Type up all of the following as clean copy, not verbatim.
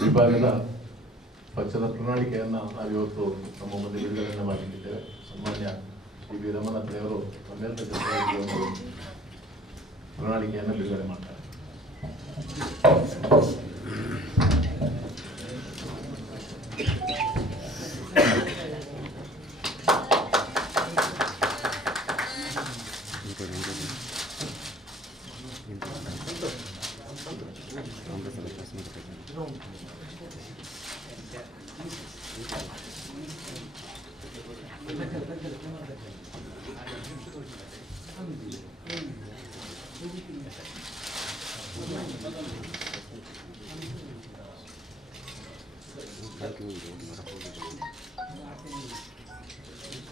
ವಿಭಾಗದ ಪಕ್ಷದ ಪ್ರಣಾಳಿಕೆಯನ್ನು ನಾವಿವತ್ತು ನಮ್ಮ ಮುಂದೆ ಬಿಡುಗಡೆಯನ್ನು ಮಾಡಲಿದ್ದೇವೆ. ಸನ್ಮಾನ್ಯ ಶ್ರೀ ವಿ ರಮನಾಥ್ರವರು ಒಂದು ಪ್ರಣಾಳಿಕೆಯನ್ನು ಬಿಡುಗಡೆ ಮಾಡ್ತಾರೆ.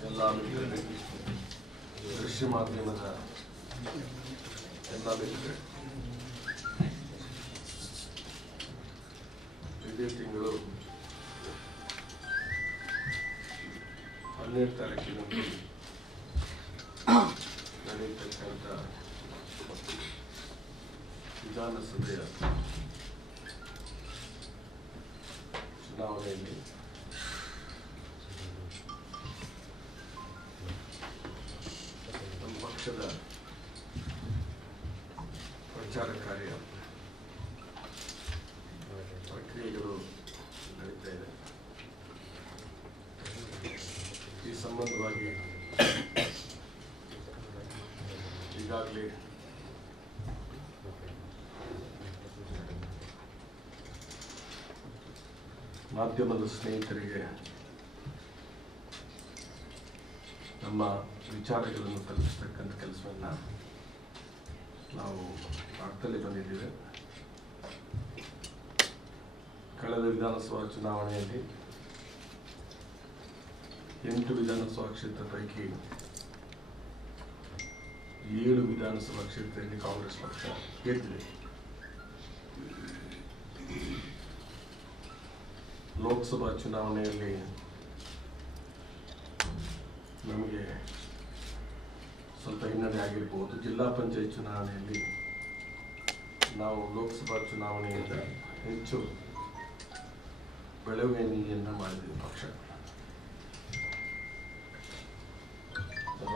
ಎಲ್ಲ ದೃಶ್ಯ ಮಾಧ್ಯಮದ ಎಲ್ಲ ಮಿತ್ರರು ಇದೇ ತಿಂಗಳು 12 ತಾರೀಕಿನಂದು ನಡೆಯತಕ್ಕಂಥ ವಿಧಾನಸಭೆಯ ಚುನಾವಣೆಯಲ್ಲಿ ನಮ್ಮ ಪಕ್ಷದ ಪ್ರಚಾರ ಕಾರ್ಯ ಪ್ರಕ್ರಿಯೆಗಳು ನಡೀತಾ ಇದೆ. ಈ ಸಂಬಂಧವಾಗಿ ಈಗಾಗಲೇ ಮಾಧ್ಯಮದ ಸ್ನೇಹಿತರಿಗೆ ನಮ್ಮ ವಿಚಾರಗಳನ್ನು ತಲುಪಿಸ್ತಕ್ಕಂಥ ಕೆಲಸವನ್ನು ನಾವು ಮಾಡ್ತಲೇ ಬಂದಿದ್ದೇವೆ. ಕಳೆದ ವಿಧಾನಸಭಾ ಚುನಾವಣೆಯಲ್ಲಿ 8 ವಿಧಾನಸಭಾ ಕ್ಷೇತ್ರ ಪೈಕಿ 7 ವಿಧಾನಸಭಾ ಕ್ಷೇತ್ರದಲ್ಲಿ ಕಾಂಗ್ರೆಸ್ ಪಕ್ಷ ಗೆದ್ದಿದೆ. ಲೋಕಸಭಾ ಚುನಾವಣೆಯಲ್ಲಿ ನಮಗೆ ಸ್ವಲ್ಪ ಹಿನ್ನಡೆ ಆಗಿರ್ಬೋದು. ಜಿಲ್ಲಾ ಪಂಚಾಯತ್ ಚುನಾವಣೆಯಲ್ಲಿ ನಾವು ಲೋಕಸಭಾ ಚುನಾವಣೆಯಿಂದ ಹೆಚ್ಚು ಬೆಳವಣಿಗೆಯನ್ನು ಮಾಡಿದ್ವಿ. ಪಕ್ಷ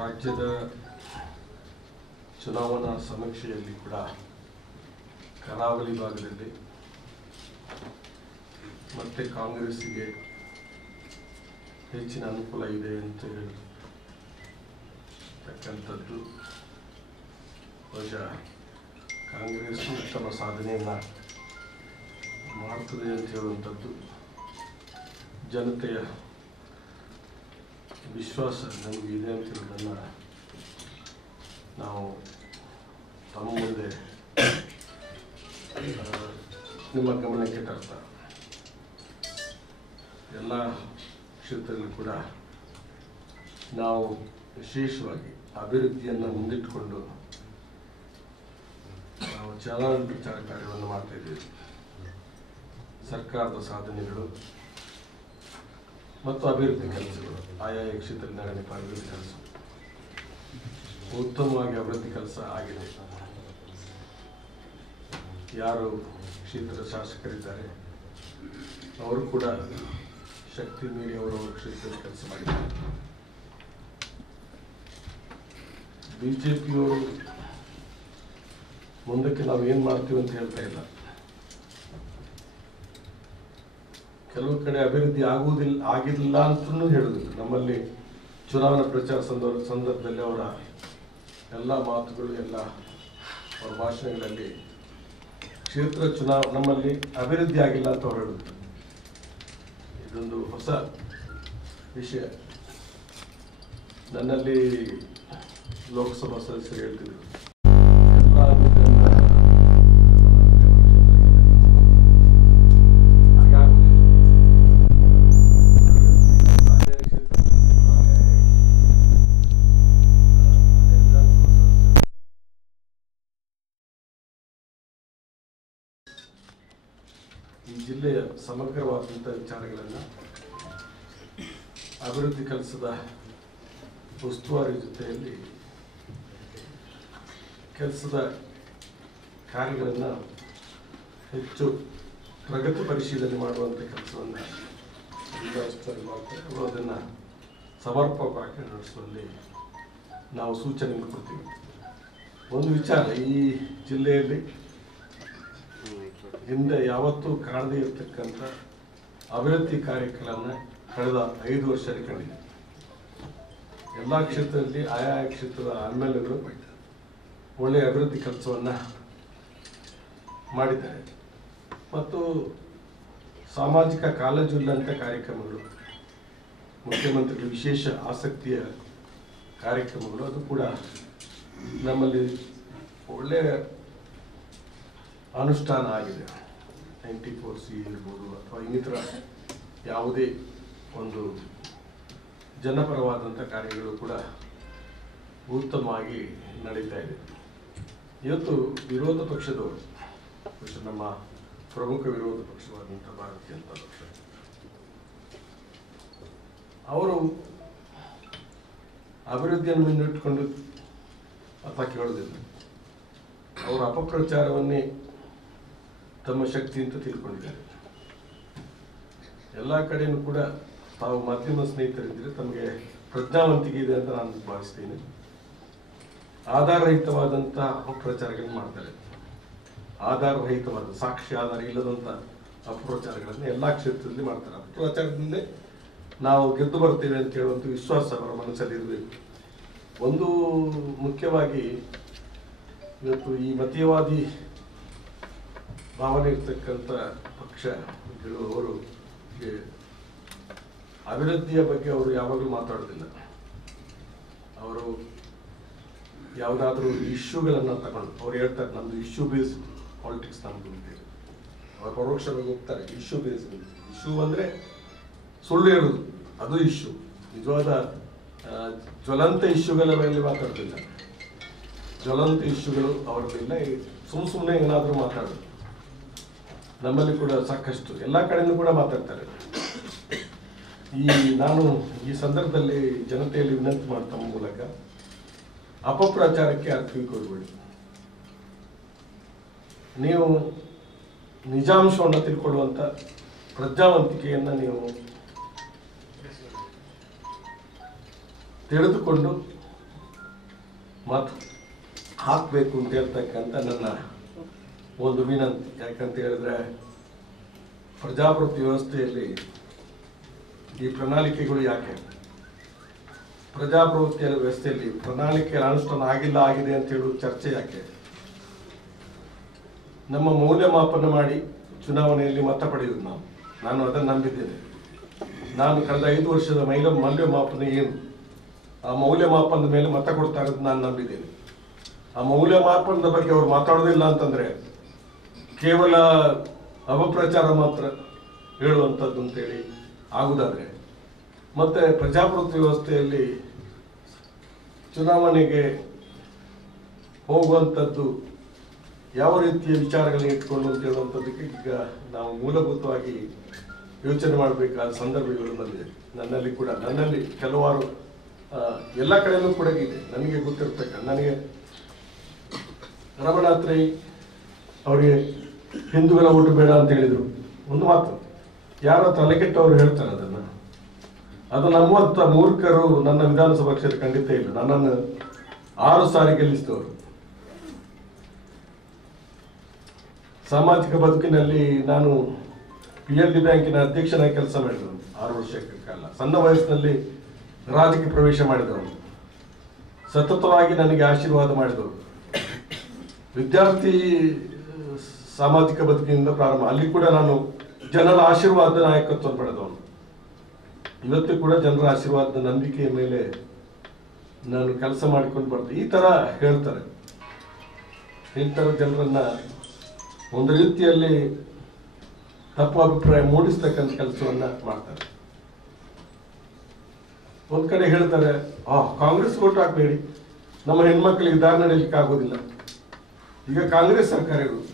ರಾಜ್ಯದ ಚುನಾವಣಾ ಸಮೀಕ್ಷೆಯಲ್ಲಿ ಕೂಡ ಕರಾವಳಿ ಭಾಗದಲ್ಲಿ ಮತ್ತೆ ಕಾಂಗ್ರೆಸ್ಸಿಗೆ ಹೆಚ್ಚಿನ ಅನುಕೂಲ ಇದೆ ಅಂತ ಹೇಳ್ತಕ್ಕಂಥದ್ದು. ಬಹುಶಃ ಕಾಂಗ್ರೆಸ್ ಉತ್ತಮ ಸಾಧನೆಯನ್ನು ಮಾಡ್ತದೆ ಅಂತ ಹೇಳುವಂಥದ್ದು ಜನತೆಯ ವಿಶ್ವಾಸ ನಮಗಿದೆ ಅಂತ ಹೇಳೋದನ್ನು ನಾವು ತಮ್ಮ ಮುಂದೆ ನಿಮ್ಮ ಗಮನಕ್ಕೆ ತರ್ತಾ ಎಲ್ಲ ಕ್ಷೇತ್ರದಲ್ಲೂ ಕೂಡ ನಾವು ವಿಶೇಷವಾಗಿ ಅಭಿವೃದ್ಧಿಯನ್ನು ಮುಂದಿಟ್ಟುಕೊಂಡು ನಾವು ಚುನಾವಣಾ ಪ್ರಚಾರ ಕಾರ್ಯವನ್ನು ಮಾಡ್ತಾ ಇದ್ದೀವಿ. ಸರ್ಕಾರದ ಸಾಧನೆಗಳು ಮತ್ತು ಅಭಿವೃದ್ಧಿ ಕೆಲಸಗಳು ಆಯಾ ಕ್ಷೇತ್ರದಲ್ಲಿ ನಡೆದ ಅಭಿವೃದ್ಧಿ ಕೆಲಸ ಉತ್ತಮವಾಗಿ ಅಭಿವೃದ್ಧಿ ಕೆಲಸ ಆಗಿದೆ. ಯಾರು ಕ್ಷೇತ್ರದ ಶಾಸಕರಿದ್ದಾರೆ ಅವರು ಕೂಡ ಶಕ್ತಿ ಮೀರಿ ಅವರವರ ಕ್ಷೇತ್ರದ ಕೆಲಸ ಮಾಡಿದ್ದಾರೆ. ಬಿಜೆಪಿಯವರು ಮುಂದಕ್ಕೆ ನಾವು ಏನು ಮಾಡ್ತೀವಿ ಅಂತ ಹೇಳ್ತಾ ಇಲ್ಲ. ಕೆಲವು ಕಡೆ ಅಭಿವೃದ್ಧಿ ಆಗಿಲ್ಲ ಅಂತಲೂ ಹೇಳುದಿಲ್ಲ. ನಮ್ಮಲ್ಲಿ ಚುನಾವಣಾ ಪ್ರಚಾರ ಸಂದರ್ಭದಲ್ಲಿ ಅವರ ಎಲ್ಲ ಮಾತುಗಳು ಎಲ್ಲ ಅವರ ಭಾಷಣಗಳಲ್ಲಿ ಕ್ಷೇತ್ರ ನಮ್ಮಲ್ಲಿ ಅಭಿವೃದ್ಧಿ ಆಗಿಲ್ಲ ಅಂತ ಅವರು ಹೇಳುದು. ಇದೊಂದು ಹೊಸ ವಿಷಯ. ನನ್ನಲ್ಲಿ ಲೋಕಸಭಾ ಸದಸ್ಯರು ಹೇಳ್ತಿದ್ರು ಈ ಜಿಲ್ಲೆಯ ಸಮಗ್ರವಾದಂಥ ವಿಚಾರಗಳನ್ನು ಅಭಿವೃದ್ಧಿ ಕೆಲಸದ ಉಸ್ತುವಾರಿ ಜೊತೆಯಲ್ಲಿ ಕೆಲಸದ ಕಾರ್ಯಗಳನ್ನು ಹೆಚ್ಚು ಪ್ರಗತಿ ಪರಿಶೀಲನೆ ಮಾಡುವಂಥ ಕೆಲಸವನ್ನು ಜಿಲ್ಲಾಧಿಕಾರಿ ಮಾಡ್ತಾರೆ. ಅವರು ಅದನ್ನು ಸಮರ್ಪಕವಾಗಿ ನಡೆಸುವಲ್ಲಿ ನಾವು ಸೂಚನೆ ಕೊಡ್ತೀವಿ. ಒಂದು ವಿಚಾರ, ಈ ಜಿಲ್ಲೆಯಲ್ಲಿ ಹಿಂದೆ ಯಾವತ್ತೂ ಕಾಣದೇ ಇರತಕ್ಕಂಥ ಅಭಿವೃದ್ಧಿ ಕಾರ್ಯಕ್ರಮಗಳನ್ನು ಕಳೆದ 5 ವರ್ಷದಲ್ಲಿ ಕಂಡಿದೆ. ಎಲ್ಲ ಕ್ಷೇತ್ರದಲ್ಲಿ ಆಯಾ ಕ್ಷೇತ್ರದ MLAಗಳು ಒಳ್ಳೆಯ ಅಭಿವೃದ್ಧಿ ಕೆಲಸವನ್ನು ಮಾಡಿದ್ದಾರೆ. ಮತ್ತು ಸಾಮಾಜಿಕ ಕಾಳಜಿಯುಳ್ಳಂಥ ಕಾರ್ಯಕ್ರಮಗಳು, ಮುಖ್ಯಮಂತ್ರಿಗಳ ವಿಶೇಷ ಆಸಕ್ತಿಯ ಕಾರ್ಯಕ್ರಮಗಳು, ಅದು ಕೂಡ ನಮ್ಮಲ್ಲಿ ಒಳ್ಳೆಯ ಅನುಷ್ಠಾನ ಆಗಿದೆ. 94C ಇರ್ಬೋದು ಅಥವಾ ಇನ್ನಿತರ ಯಾವುದೇ ಒಂದು ಜನಪರವಾದಂಥ ಕಾರ್ಯಗಳು ಕೂಡ ಉತ್ತಮವಾಗಿ ನಡೀತಾ ಇದೆ. ಇವತ್ತು ವಿರೋಧ ಪಕ್ಷದವರು, ನಮ್ಮ ಪ್ರಮುಖ ವಿರೋಧ ಪಕ್ಷವಾದಂಥ ಭಾರತೀಯ ಜನತಾ ಪಕ್ಷ, ಅವರು ಅಭಿವೃದ್ಧಿಯನ್ನು ಮುನ್ನಿಟ್ಟುಕೊಂಡು ಅಥವಾ ಕೇಳೋದಿಲ್ಲ. ಅವರ ಅಪಪ್ರಚಾರವನ್ನೇ ತಮ್ಮ ಶಕ್ತಿ ಅಂತ ತಿಳ್ಕೊಂಡಿದ್ದಾರೆ. ಎಲ್ಲ ಕಡೆಯೂ ಕೂಡ ತಾವು ಮಾಧ್ಯಮ ಸ್ನೇಹಿತರಿದ್ದರೆ ತಮಗೆ ಪ್ರಜ್ಞಾವಂತಿಕೆ ಇದೆ ಅಂತ ನಾನು ಭಾವಿಸ್ತೀನಿ. ಆಧಾರರಹಿತವಾದಂಥ ಅಪಪ್ರಚಾರಗಳನ್ನು ಮಾಡ್ತಾರೆ. ಆಧಾರರಹಿತವಾದ, ಸಾಕ್ಷಿ ಆಧಾರ ಇಲ್ಲದಂಥ ಅಪಪ್ರಚಾರಗಳನ್ನು ಎಲ್ಲ ಕ್ಷೇತ್ರದಲ್ಲಿ ಮಾಡ್ತಾರೆ. ಅಪಪ್ರಚಾರದಿಂದ ನಾವು ಗೆದ್ದು ಬರ್ತೇವೆ ಅಂತ ಹೇಳುವಂಥ ವಿಶ್ವಾಸ ಅವರ ಮನಸ್ಸಲ್ಲಿ ಇರಬೇಕು. ಒಂದು ಮುಖ್ಯವಾಗಿ ಇವತ್ತು ಈ ಮತೀಯವಾದಿ ಭಾವನೆ ಇರ್ತಕ್ಕಂಥ ಪಕ್ಷ ಅವರು ಅಭಿವೃದ್ಧಿಯ ಬಗ್ಗೆ ಅವರು ಯಾವಾಗಲೂ ಮಾತಾಡೋದಿಲ್ಲ. ಅವರು ಯಾವುದಾದ್ರೂ ಇಶ್ಯೂಗಳನ್ನು ತಗೊಂಡು ಅವ್ರು ಹೇಳ್ತಾರೆ, ನಮ್ಮದು ಇಶ್ಯೂ ಬೇಸ್ಡ್ ಪಾಲಿಟಿಕ್ಸ್ ನಮ್ಮದು ಅಂತೇಳಿ. ಅವ್ರು ಪರೋಕ್ಷವಾಗಿ ಹೋಗ್ತಾರೆ. ಇಶ್ಯೂ ಬೇಸ್ಡ್, ಇಶ್ಯೂ ಅಂದರೆ ಸುಳ್ಳು ಹೇಳೋದು, ಅದು ಇಶ್ಯೂ. ನಿಜವಾದ ಜ್ವಲಂತ ಇಶ್ಯೂಗಳ ಮೇಲೆ ಮಾತಾಡೋದಿಲ್ಲ. ಜ್ವಲಂತ ಇಶ್ಯೂಗಳು ಅವರಲ್ಲಿಲ್ಲ. ಸುಮ್ಮನೆ ಏನಾದರೂ ಮಾತಾಡೋದು. ನಮ್ಮಲ್ಲಿ ಕೂಡ ಸಾಕಷ್ಟು ಎಲ್ಲ ಕಡೆಯೂ ಕೂಡ ಮಾತಾಡ್ತಾರೆ. ನಾನು ಈ ಸಂದರ್ಭದಲ್ಲಿ ಜನತೆಯಲ್ಲಿ ವಿನಂತಿ ಮಾಡ್ತಾ ಮೂಲಕ ಅಪಪ್ರಚಾರಕ್ಕೆ ಅರ್ಥವಿಕೊಳ್ಬೇಡಿ. ನೀವು ನಿಜಾಂಶವನ್ನು ತಿಳ್ಕೊಳ್ಳುವಂಥ ಪ್ರಜ್ಞಾವಂತಿಕೆಯನ್ನು ನೀವು ತಿಳಿದುಕೊಂಡು ಮಾತು ಹಾಕಬೇಕು ಅಂತ ಹೇಳ್ತಕ್ಕಂಥ ನನ್ನ ಒಂದು ವಿನಂತಿ. ಯಾಕಂತ ಹೇಳಿದ್ರೆ ಪ್ರಜಾಪ್ರಭುತ್ವ ವ್ಯವಸ್ಥೆಯಲ್ಲಿ ಈ ಪ್ರಣಾಳಿಕೆಗಳು ಯಾಕೆ, ಪ್ರಜಾಪ್ರಭುತ್ವ ವ್ಯವಸ್ಥೆಯಲ್ಲಿ ಪ್ರಣಾಳಿಕೆ ಅನುಷ್ಠಾನ ಆಗಿದೆ ಅಂತ ಹೇಳುವ ಚರ್ಚೆ ಯಾಕೆ? ನಮ್ಮ ಮೌಲ್ಯಮಾಪನ ಮಾಡಿ ಚುನಾವಣೆಯಲ್ಲಿ ಮತ ಪಡೆಯುವುದು ನಾನು ಅದನ್ನು ನಂಬಿದ್ದೇನೆ. ನಾನು ಕಳೆದ 5 ವರ್ಷದ ಮೌಲ್ಯಮಾಪನ ಏನು, ಆ ಮೌಲ್ಯಮಾಪನದ ಮೇಲೆ ಮತ ಕೊಡ್ತಾ ಇರೋದು ನಾನು ನಂಬಿದ್ದೇನೆ. ಆ ಮೌಲ್ಯಮಾಪನದ ಬಗ್ಗೆ ಅವರು ಮಾತಾಡೋದಿಲ್ಲ ಅಂತಂದ್ರೆ ಕೇವಲ ಅಪಪ್ರಚಾರ ಮಾತ್ರ ಹೇಳುವಂಥದ್ದು ಅಂತೇಳಿ ಆಗುವುದಾದ್ರೆ, ಮತ್ತೆ ಪ್ರಜಾಪ್ರಭುತ್ವ ವ್ಯವಸ್ಥೆಯಲ್ಲಿ ಚುನಾವಣೆಗೆ ಹೋಗುವಂಥದ್ದು ಯಾವ ರೀತಿಯ ವಿಚಾರಗಳನ್ನ ಇಟ್ಕೊಂಡು ಅಂತ ಹೇಳುವಂಥದ್ದಕ್ಕೆ ಈಗ ನಾವು ಮೂಲಭೂತವಾಗಿ ಯೋಚನೆ ಮಾಡಬೇಕಾದ ಸಂದರ್ಭಗಳು ಬಂದಿದೆ. ನನ್ನಲ್ಲಿ ಕೆಲವಾರು ಎಲ್ಲ ಕಡೆಯೂ ಕೂಡ ಇದೆ. ನನಗೆ ಗೊತ್ತಿರ್ತಕ್ಕ, ನನಗೆ ರಮಣಾತ್ರಿ ಅವರಿಗೆ ಹಿಂದೂಗಳ ಓಟು ಬೇಡ ಅಂತ ಹೇಳಿದರು. ಒಂದು ಮಾತು ಯಾರೋ ತಲೆಕೆಟ್ಟವರು ಹೇಳ್ತಾರೆ ಅದು ನಮ್ಮಂಥ ಮೂರ್ಖರು ನನ್ನ ವಿಧಾನಸಭಾ ಕ್ಷೇತ್ರ ಖಂಡಿತ ಇಲ್ಲ. ನನ್ನನ್ನು 6 ಸಾರಿ ಗೆಲ್ಲಿಸಿದವರು. ಸಾಮಾಜಿಕ ಬದುಕಿನಲ್ಲಿ ನಾನು PLD ಬ್ಯಾಂಕಿನ ಅಧ್ಯಕ್ಷನಾಗಿ ಕೆಲಸ ಮಾಡಿದವನು 6 ವರ್ಷಗಳ ಕಾಲ. ಸಣ್ಣ ವಯಸ್ಸಿನಲ್ಲಿ ರಾಜಕೀಯ ಪ್ರವೇಶ ಮಾಡಿದವನು. ಸತತವಾಗಿ ನನಗೆ ಆಶೀರ್ವಾದ ಮಾಡಿದವರು. ವಿದ್ಯಾರ್ಥಿ ಸಾಮಾಜಿಕ ಬದುಕಿನಿಂದ ಪ್ರಾರಂಭ, ಅಲ್ಲಿ ಕೂಡ ನಾನು ಜನರ ಆಶೀರ್ವಾದ ನಾಯಕತ್ವವನ್ನು ಪಡೆದವನು. ಇವತ್ತು ಕೂಡ ಜನರ ಆಶೀರ್ವಾದದ ನಂಬಿಕೆಯ ಮೇಲೆ ನಾನು ಕೆಲಸ ಮಾಡಿಕೊಂಡು ಬರ್ತೇನೆ. ಈ ಥರ ಹೇಳ್ತಾರೆ. ಈ ಥರ ಜನರನ್ನ ಒಂದು ರೀತಿಯಲ್ಲಿ ತಪ್ಪು ಅಭಿಪ್ರಾಯ ಮೂಡಿಸ್ತಕ್ಕಂಥ ಕೆಲಸವನ್ನ ಮಾಡ್ತಾರೆ. ಒಂದ್ ಕಡೆ ಹೇಳ್ತಾರೆ, ಕಾಂಗ್ರೆಸ್ ಓಟ್ ಹಾಕಬೇಡಿ, ನಮ್ಮ ಹೆಣ್ಮಕ್ಳಿಗೆ ದಾರಿ ನಡೆಯಲಿಕ್ಕೆ ಆಗೋದಿಲ್ಲ. ಈಗ ಕಾಂಗ್ರೆಸ್ ಸರ್ಕಾರ ಇರುವುದು,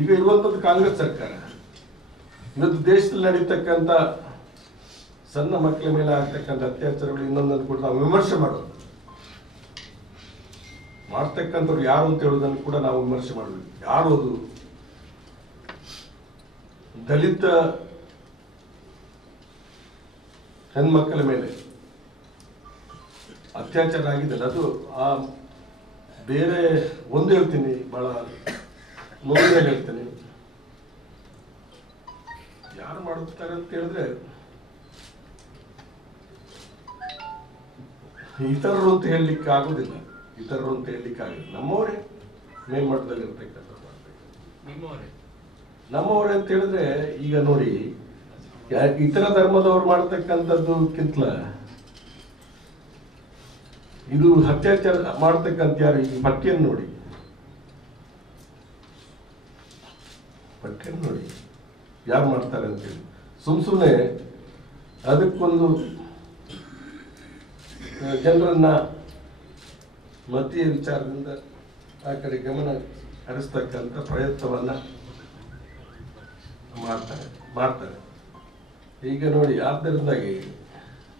ಈಗ ಇರುವಂಥದ್ದು ಕಾಂಗ್ರೆಸ್ ಸರ್ಕಾರ. ಇವತ್ತು ದೇಶದಲ್ಲಿ ನಡೀತಕ್ಕಂಥ ಸಣ್ಣ ಮಕ್ಕಳ ಮೇಲೆ ಆಗ್ತಕ್ಕಂಥ ಅತ್ಯಾಚಾರಗಳು ಇನ್ನೊಂದನ್ನು ಕೂಡ ನಾವು ವಿಮರ್ಶೆ ಮಾಡೋದು. ಮಾಡ್ತಕ್ಕಂಥವ್ರು ಯಾರು ಅಂತ ಹೇಳೋದನ್ನು ಕೂಡ ನಾವು ವಿಮರ್ಶೆ ಮಾಡಬೇಕು. ಯಾರು ಅದು ದಲಿತ ಹೆಣ್ಮಕ್ಕಳ ಮೇಲೆ ಅತ್ಯಾಚಾರ ಆಗಿದ್ದಲ್ಲ, ಅದು ಆ ಬೇರೆ ಒಂದು ಹೇಳ್ತೀನಿ, ಬಹಳ ನೋವಿನಲ್ಲಿ ಹೇಳ್ತೀನಿ. ಯಾರು ಮಾಡುತ್ತಾರೆ ಅಂತ ಹೇಳಿದ್ರೆ ಇತರರು ಅಂತ ಹೇಳಲಿಕ್ಕೆ ಆಗುದಿಲ್ಲ, ಇತರರು ಅಂತ ಹೇಳಲಿಕ್ಕೆ ಆಗುದಿಲ್ಲ. ನಮ್ಮವರೇ ಮೇಲ್ಮಟ್ಟದಲ್ಲಿ ಇರ್ತಕ್ಕಂಥ ನಮ್ಮವರೇ ಅಂತ ಹೇಳಿದ್ರೆ, ಈಗ ನೋಡಿ, ಇತರ ಧರ್ಮದವ್ರು ಮಾಡ್ತಕ್ಕಂಥದ್ದುಕ್ಕಿಂತಲ ಇದು ಅತ್ಯಾಚಾರ ಮಾಡ್ತಕ್ಕಂಥ ಯಾರು, ಈ ಪಟ್ಟಿಯನ್ನು ನೋಡಿ, ಪಟ್ಟಿಯನ್ನು ನೋಡಿ ಯಾರು ಮಾಡ್ತಾರೆ ಅಂತೇಳಿ ಸುಮ್ಮನೆ ಅದಕ್ಕೊಂದು ಜನರನ್ನ ಮತೀಯ ವಿಚಾರದಿಂದ ಆ ಕಡೆ ಗಮನ ಹರಿಸ್ತಕ್ಕಂಥ ಪ್ರಯತ್ನವನ್ನ ಮಾಡ್ತಾರೆ. ಈಗ ನೋಡಿ, ಆದ್ದರಿಂದಾಗಿ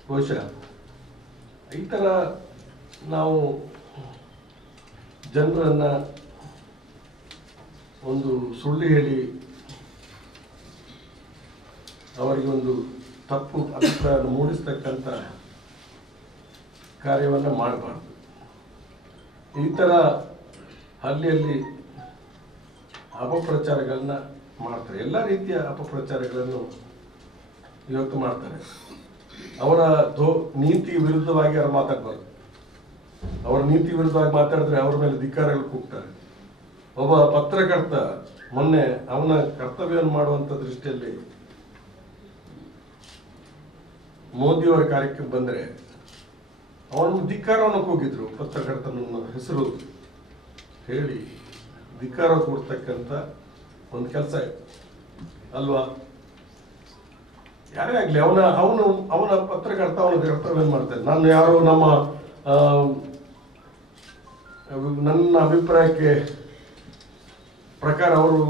ಬಹುಶಃ ಈ ಥರ ನಾವು ಜನರನ್ನ ಒಂದು ಸುಳ್ಳು ಹೇಳಿ ಅವರಿಗೆ ಒಂದು ತಪ್ಪು ಅಭಿಪ್ರಾಯ ಮೂಡಿಸ್ತಕ್ಕಂಥ ಕಾರ್ಯವನ್ನು ಮಾಡಬಾರ್ದು. ಈ ಥರ ಹಳ್ಳಿಯಲ್ಲಿ ಅಪಪ್ರಚಾರಗಳನ್ನ ಮಾಡ್ತಾರೆ, ಎಲ್ಲ ರೀತಿಯ ಅಪಪ್ರಚಾರಗಳನ್ನು ಇವತ್ತು ಮಾಡ್ತಾರೆ. ಅವರ ನೀತಿ ವಿರುದ್ಧವಾಗಿ ಅವರು ಮಾತಾಡಬಾರ್ದು. ಅವರ ನೀತಿ ವಿರುದ್ಧವಾಗಿ ಮಾತಾಡಿದ್ರೆ ಅವರ ಮೇಲೆ ಧಿಕ್ಕಾರಗಳು ಕೂಗ್ತಾರೆ. ಒಬ್ಬ ಪತ್ರಕರ್ತ ಮೊನ್ನೆ ಅವನ ಕರ್ತವ್ಯವನ್ನು ಮಾಡುವಂಥ ದೃಷ್ಟಿಯಲ್ಲಿ ಮೋದಿಯವರ ಕಾರ್ಯಕ್ಕೆ ಬಂದರೆ ಅವನು ಧಿಕ್ಕಾರವನ್ನು ಕೂಗಿದ್ರು. ಪತ್ರಕರ್ತನ ಹೆಸರು ಹೇಳಿ ಧಿಕ್ಕಾರ ಕೊಡ್ತಕ್ಕಂಥ ಒಂದು ಕೆಲಸ ಅಲ್ವಾ? ಯಾರೇ ಆಗಲಿ, ಅವನ ಪತ್ರಕರ್ತ ಅವನ ಕರ್ತವ್ಯ ಮಾಡ್ತಾನೆ. ನಾನು ಯಾರು ನನ್ನ ಅಭಿಪ್ರಾಯಕ್ಕೆ ಪ್ರಕಾರ ಅವರು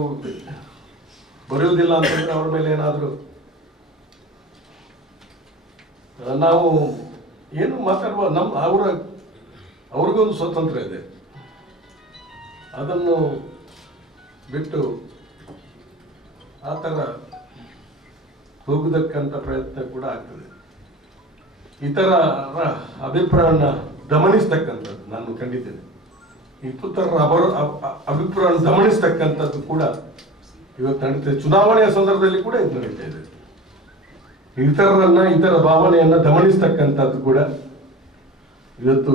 ಬರೆಯುವುದಿಲ್ಲ ಅಂತಂದ್ರೆ ಅವ್ರ ಮೇಲೆ ಏನಾದರೂ ನಾವು ಏನು ಮಾತಾಡುವ, ಅವ್ರಿಗೊಂದು ಸ್ವಾತಂತ್ರ್ಯ ಇದೆ. ಅದನ್ನು ಬಿಟ್ಟು ಆ ಥರ ಹೋಗುವುದಕ್ಕಂಥ ಪ್ರಯತ್ನ ಕೂಡ ಆಗ್ತದೆ. ಇತರ ಅಭಿಪ್ರಾಯವನ್ನು ಗಮನಿಸ್ತಕ್ಕಂಥದ್ದು ನಾನು ಕಂಡಿದ್ದೇನೆ. ಇತರ ಅಭಿಪ್ರಾಯವನ್ನು ಗಮನಿಸ್ತಕ್ಕಂಥದ್ದು ಕೂಡ ಇವತ್ತು ನಡೀತದೆ. ಚುನಾವಣೆಯ ಸಂದರ್ಭದಲ್ಲಿ ಕೂಡ ಇದು ನಡೀತಾ ಇದೆ. ಇತರ ಭಾವನೆಯನ್ನ ಗಮನಿಸ್ತಕ್ಕಂಥದ್ದು ಕೂಡ ಇವತ್ತು